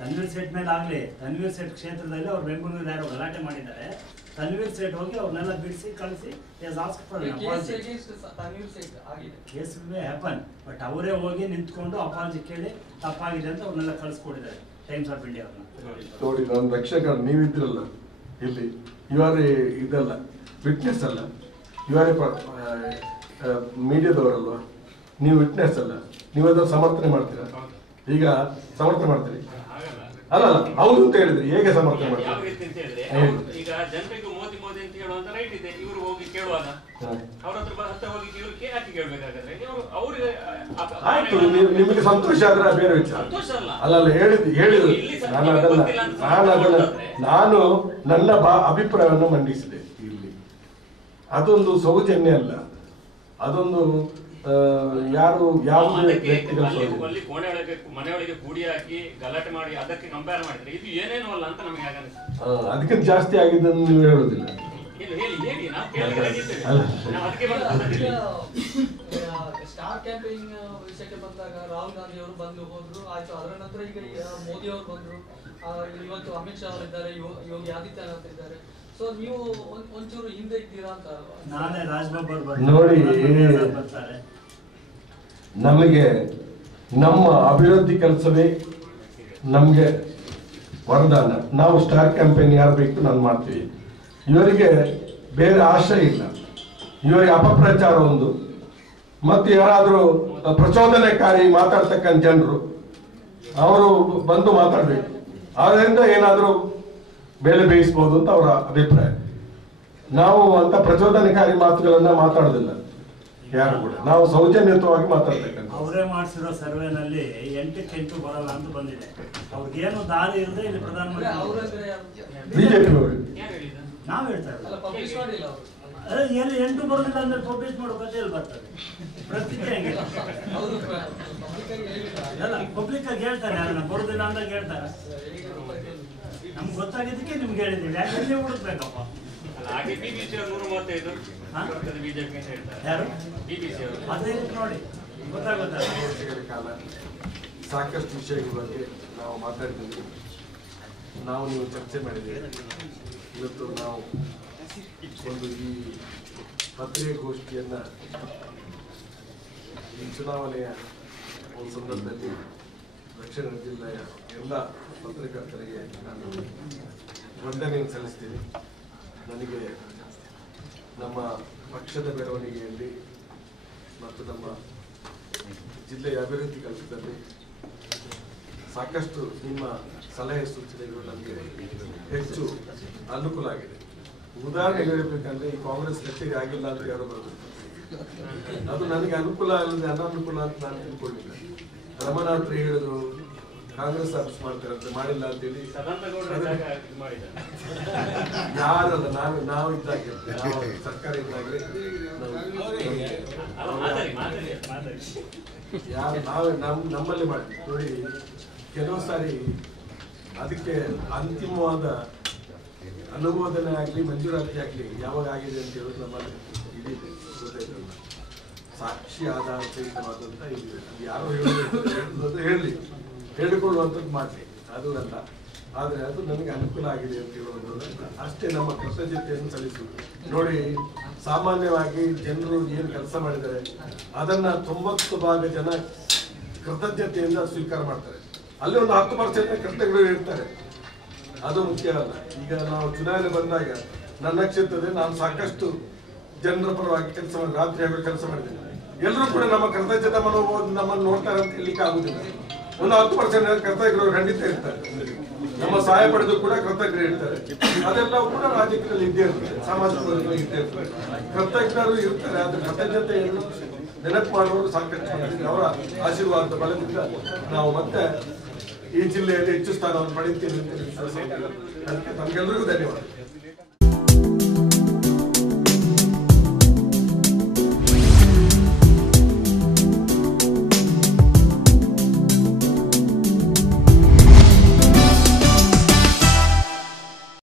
ತನ್ವೀರ್ ಸೇಠ್ ಮೇಲೆ ಆಗ್ಲಿ, ತನ್ವೀರ್ ಸೇಠ್ ಕ್ಷೇತ್ರದಲ್ಲಿ ಅವ್ರು ಬೆಂಗಳೂರಲ್ಲಿ ಯಾರೋ ಗಲಾಟೆ ಮಾಡಿದ್ದಾರೆ. ತನ್ವೀರ್ ಸೇಠ್ ಹೋಗಿ ಅವ್ರನ್ನೆಲ್ಲ ಬಿಡಿಸಿ ಕಳಿಸಿ ಕೇಸ್ ಹ್ಯಾಪನ್. ಬಟ್ ಅವರೇ ಹೋಗಿ ನಿಂತ್ಕೊಂಡು ಅಪಾಲಜಿ ಕೇಳಿ ತಪ್ಪಾಗಿದೆ ಅಂತ ಅವ್ರನ್ನೆಲ್ಲ ಕಳಿಸ್ಕೊಟ್ಟಿದ್ದಾರೆ ಟೈಮ್ಸ್ ಆಫ್ ಇಂಡಿಯಾ ಅವ್ರನ್ನ. ನೋಡಿ, ನಾನು ರಕ್ಷಕರು ನೀವಿದ್ರಲ್ಲ ಇಲ್ಲಿ, ಇವರೇ ಇದಲ್ಲ ವಿಟ್ನೆಸ್ ಅಲ್ಲ, ಇವರೇ ಮೀಡಿಯಾದವರಲ್ವ, ನೀವು ವಿಟ್ನೆಸ್ ಅಲ್ಲ, ನೀವು ಅದನ್ನು ಸಮರ್ಥನೆ ಮಾಡ್ತೀರಾ? ಈಗ ಸಮರ್ಥನೆ ಮಾಡ್ತೀರಿ ಅಲ್ಲ? ಹೌದು ಅಂತ ಹೇಳಿದ್ರಿ, ಹೇಗೆ ಸಮರ್ಥನೆ ಮಾಡ್ತೀರಿ? ಈಗ ಜನರಿಗೆ ಮೋದಿ ಅಂತ ಹೇಳುವಂತ ರೈಟ್ ಇದೆ. ಇವರು ಹೋಗಿ ಕೇಳುವಾಗ ಅವ್ರ ಹತ್ರ ಹೋಗಿ ಇವ್ರಿಗೆ ಯಾಕೆ ಕೇಳ್ಬೇಕಾದ್ರೆ ಆಯ್ತು, ನಿಮಗೆ ಸಂತೋಷ ಆದ್ರೆ ಬೇರೆ ವಿಚಾರ. ಅಲ್ಲ ಹೇಳಿದ್ರು ನಾನು ನನ್ನ ಅಭಿಪ್ರಾಯವನ್ನು ಮಂಡಿಸಿದೆ ಇಲ್ಲಿ. ಅದೊಂದು ಸೌಜನ್ಯ ಅಲ್ಲ, ಅದೊಂದು ಯಾರು ಯಾವುದೇ ವ್ಯಕ್ತಿಗಳ ಮನೆಯೊಳಗೆ ಕೂಡಿ ಹಾಕಿ ಗಲಾಟೆ ಮಾಡಿ ಅದಕ್ಕೆ ಕಂಪೇರ್ ಮಾಡಿದ್ರೆ ಇದು ಏನೇನು ಅಲ್ಲ ಅಂತ ನಮಗೆ ಅದಕ್ಕಿಂತ ಜಾಸ್ತಿ ಆಗಿದ್ದನ್ನು ನೀವು ಹೇಳುದಿಲ್ಲ. ಸ್ಟಾರ್ ಕ್ಯಾಂಪೇನಿಂಗ್ ವಿಷಯಕ್ಕೆ ಬಂದಾಗ ರಾಹುಲ್ ಗಾಂಧಿ ಅವರು ಬಂದು ಹೋದ್ರು, ಆಯ್ತು. ಅದರ ನಂತರ ಈಗ ಮೋದಿ ಅವರು ಬಂದ್ರು, ಇವತ್ತು ಅಮಿತ್ ಶಾ ಅವರಿದ್ದಾರೆ, ಯೋಗಿ ಆದಿತ್ಯನಾಥ್ ಇದ್ದಾರೆ. ಸೊ ನೀವು ಒಂಚೂರು ಹಿಂದೆ ಇದ್ದೀರಾ ಅಂತ. ನಾಳೆ ರಾಜ್ಬಬ್ಬರ್ ನೋಡಿ, ನಮಗೆ ನಮ್ಮ ಅಭಿವೃದ್ಧಿ ಕೆಲಸವೇ ನಮಗೆ ವರದಾನ. ನಾವು ಸ್ಟಾರ್ ಕ್ಯಾಂಪೇನ್ ಯಾರು ಬೇಕು ನಾನು ಮಾಡ್ತೀವಿ. ಇವರಿಗೆ ಬೇರೆ ಆಶಯ ಇಲ್ಲ. ಇವರಿಗೆ ಅಪಪ್ರಚಾರ ಒಂದು, ಮತ್ತು ಯಾರಾದರೂ ಪ್ರಚೋದನೆಕಾರಿ ಮಾತಾಡ್ತಕ್ಕಂಥ ಜನರು ಅವರು ಬಂದು ಮಾತಾಡಬೇಕು. ಆದ್ದರಿಂದ ಏನಾದರೂ ಬೇಳೆ ಬೇಯಿಸ್ಬೋದು ಅಂತ ಅವರ ಅಭಿಪ್ರಾಯ. ನಾವು ಅಂತ ಪ್ರಚೋದನೆಕಾರಿ ಮಾತುಗಳನ್ನ ಮಾತಾಡೋದಿಲ್ಲ ಯಾರು ಕೂಡ. ನಾವು ಸೌಜನ್ಯಯುತವಾಗಿ ಮಾತಾಡ್ತಕ್ಕಂಥ. ಅವರೇ ಮಾಡಿಸಿರೋ ಸರ್ವೆನಲ್ಲಿ 8ಕ್ಕೆ 8 ಬರಲ್ಲ ಅಂತ ಬಂದಿದೆ. ಅವ್ರಿಗೇನು ದಾರಿ ಇಲ್ಲದೆ ಇಲ್ಲಿ ಪ್ರಧಾನಮಂತ್ರಿ ಬಿಜೆಪಿ ಅವರು ನಾವು ಹೇಳ್ತಾ ಇರೋದು ಅದೇ ಏನು 8 ಬರೋದಿಲ್ಲ ಅಂದ್ರೆ ಪಬ್ಲಿಷ್ ಮಾಡೋ ಕಥೆಯಲ್ಲಿ ಬರ್ತದೆ. ಪ್ರತಿಜ್ಞೆ ಹಂಗಿಲ್ಲ, ಪಬ್ಲಿಕ್ ಆಗಿ ಹೇಳ್ತಾರೆ, ಯಾರನ್ನ ಬರೋದಿಲ್ಲ ಅಂದಾಗ ಹೇಳ್ತಾರೆ. ನಮ್ಗೆ ಗೊತ್ತಾಗಿದ್ದಕ್ಕೆ ನಿಮ್ಗೆ ಹೇಳಿದ್ದೀವಿ, ಯಾಕೆ ಎಲ್ಲಿ ಹುಡುಕ್ಬೇಕಪ್ಪ? ಅಲ್ಲ, ಹಾಗೆ ಬಿಬಿಸಿ ಅವರು 135 ಬಿಜೆಪಿ ಅಂತ ಹೇಳ್ತಾರೆ. ಯಾರು ಬಿಬಿಸಿ ಅವರು ಅದೇ ರೀತಿ ನೋಡಿ ಗೊತ್ತಾಗುತ್ತೆ. ಕಾಲ ಸಾಕಷ್ಟು ವಿಷಯಗಳ ಬಗ್ಗೆ ನಾವು ಮಾತಾಡಿದ್ದೀವಿ, ನಾವು ನೀವು ಚರ್ಚೆ ಮಾಡಿದ್ದೇವೆ. ಇವತ್ತು ನಾವು ಒಂದು ಈ ಪತ್ರಿಕಾಗೋಷ್ಠಿಯನ್ನು ಈ ಚುನಾವಣೆಯ ಒಂದು ಸಂದರ್ಭದಲ್ಲಿ ದಕ್ಷಿಣ ಜಿಲ್ಲೆಯ ಎಲ್ಲ ಪತ್ರಕರ್ತರಿಗೆ ನಾನು ವಂದನೆಯನ್ನು ಸಲ್ಲಿಸ್ತೀನಿ. ನನಗೆ ನಮ್ಮ ಪಕ್ಷದ ಬೆಳವಣಿಗೆಯಲ್ಲಿ ಮತ್ತು ನಮ್ಮ ಜಿಲ್ಲೆಯ ಅಭಿವೃದ್ಧಿ ಕೆಲಸದಲ್ಲಿ ಸಾಕಷ್ಟು ನಿಮ್ಮ ಸಲಹೆ ಸೂಚನೆಗಳು ನನಗೆ ಹೆಚ್ಚು ಅನುಕೂಲ ಆಗಿದೆ. ಉದಾಹರಣೆ ಹೇಳಬೇಕಂದ್ರೆ ಈ ಕಾಂಗ್ರೆಸ್ ಕಚೇರಿ ಆಗಿಲ್ಲ ಅಂತ ಯಾರು ಬರಬೇಕು, ಅದು ನನಗೆ ಅನುಕೂಲ ಅಲ್ಲದೆ ಅನಾನುಕೂಲ ಅಂತ ನಾನು ತಿಳ್ಕೊಳ್ಳಿಲ್ಲ. ರಮನಾಥ್ರು ಹೇಳಿದ್ರು ಕಾಂಗ್ರೆಸ್ ಆಫೀಸ್ ಮಾಡ್ತಾರಂತೆ, ಮಾಡಿಲ್ಲ ಅಂತೇಳಿ ಯಾರಲ್ಲ, ನಾವು ಇದ್ದಾಗೆ ನಾವು ಸರ್ಕಾರ ಇದ್ದಾಗೆ ಯಾರು ನಾವೇ ನಮ್ಮಲ್ಲಿ ಮಾಡಿದ್ವಿ ನೋಡಿ. ಕೆಲವು ಸಾರಿ ಅದಕ್ಕೆ ಅಂತಿಮವಾದ ಅನುಮೋದನೆ ಆಗಲಿ ಮಂಜೂರಾತಿ ಆಗಲಿ ಯಾವಾಗ ಆಗಿದೆ ಅಂತ ಹೇಳೋದು ನಮ್ಮಲ್ಲಿ ಇಡೀ ಗೊತ್ತಾಯ್ತಲ್ಲ. ಸಾಕ್ಷಿ ಆಧಾರ ಸಹಿತವಾದಂಥ ಇದು ಯಾರೋ ಹೇಳೋದು ಹೇಳಲಿ, ಹೇಳಿಕೊಳ್ಳುವಂಥದ್ದು ಮಾಡಲಿ, ಅದು ಅಲ್ಲ. ಆದರೆ ಅದು ನನಗೆ ಅನುಕೂಲ ಆಗಿದೆ ಅಂತ ಹೇಳೋದು ಅಷ್ಟೇ ನಮ್ಮ ಕೃತಜ್ಞತೆಯನ್ನು ಸಲ್ಲಿಸುವುದು. ನೋಡಿ, ಸಾಮಾನ್ಯವಾಗಿ ಜನರು ಏನು ಕೆಲಸ ಮಾಡಿದ್ದಾರೆ ಅದನ್ನು 90% ಜನ ಕೃತಜ್ಞತೆಯಿಂದ ಸ್ವೀಕಾರ ಮಾಡ್ತಾರೆ. ಅಲ್ಲಿ ಒಂದು 10% ಕೃತಜ್ಞರು ಇರ್ತಾರೆ, ಅದು ಮುಖ್ಯ ಅಲ್ಲ. ಈಗ ನಾವು ಚುನಾವಣೆ ಬಂದಾಗ ನನ್ನ ಕ್ಷೇತ್ರದಲ್ಲಿ ನಾನು ಸಾಕಷ್ಟು ಜನರ ಪರವಾಗಿ ಕೆಲಸ ಮಾಡಿ ರಾತ್ರಿ ಆಗೋ ಕೆಲಸ ಮಾಡಿದ್ದೇನೆ. ಎಲ್ಲರೂ ಕೂಡ ನಮ್ಮ ಕೃತಜ್ಞತೆ ಮನೋಭಾವ ನಮ್ಮನ್ನು ನೋಡ್ತಾರೆ ಅಂತ ಹೇಳಲಿಕ್ಕೆ ಆಗುದಿಲ್ಲ. ಒಂದು 10% ಕೃತಜ್ಞರು ಖಂಡಿತ ಇರ್ತಾರೆ, ನಮ್ಮ ಸಹಾಯ ಪಡೆದು ಕೂಡ ಕೃತಜ್ಞರು ಇರ್ತಾರೆ. ಅದೆಲ್ಲವೂ ಕೂಡ ರಾಜಕೀಯದಲ್ಲಿ ಇದ್ದೇ ಇರ್ತದೆ, ಸಾಮಾಜಿಕ ಇದ್ದೇ ಇರ್ತದೆ, ಕೃತಜ್ಞರು ಇರ್ತಾರೆ. ಅದು ಕೃತಜ್ಞತೆಯನ್ನು ನೆನಪು ಮಾಡುವವರು ಸಾಕಷ್ಟು ಮಾಡಿದ್ರೆ ಅವರ ಆಶೀರ್ವಾದದ ಬಲದಿಂದ ನಾವು ಮತ್ತೆ ಈ ಜಿಲ್ಲೆಯಲ್ಲಿ ಹೆಚ್ಚು ಸ್ಥಾನವನ್ನು ಪಡೆಯುತ್ತೇವೆ ಅಂತ ವಿಶ್ವಾಸ. ಅದಕ್ಕೆ ತಮಗೆಲ್ಲರಿಗೂ ಧನ್ಯವಾದ.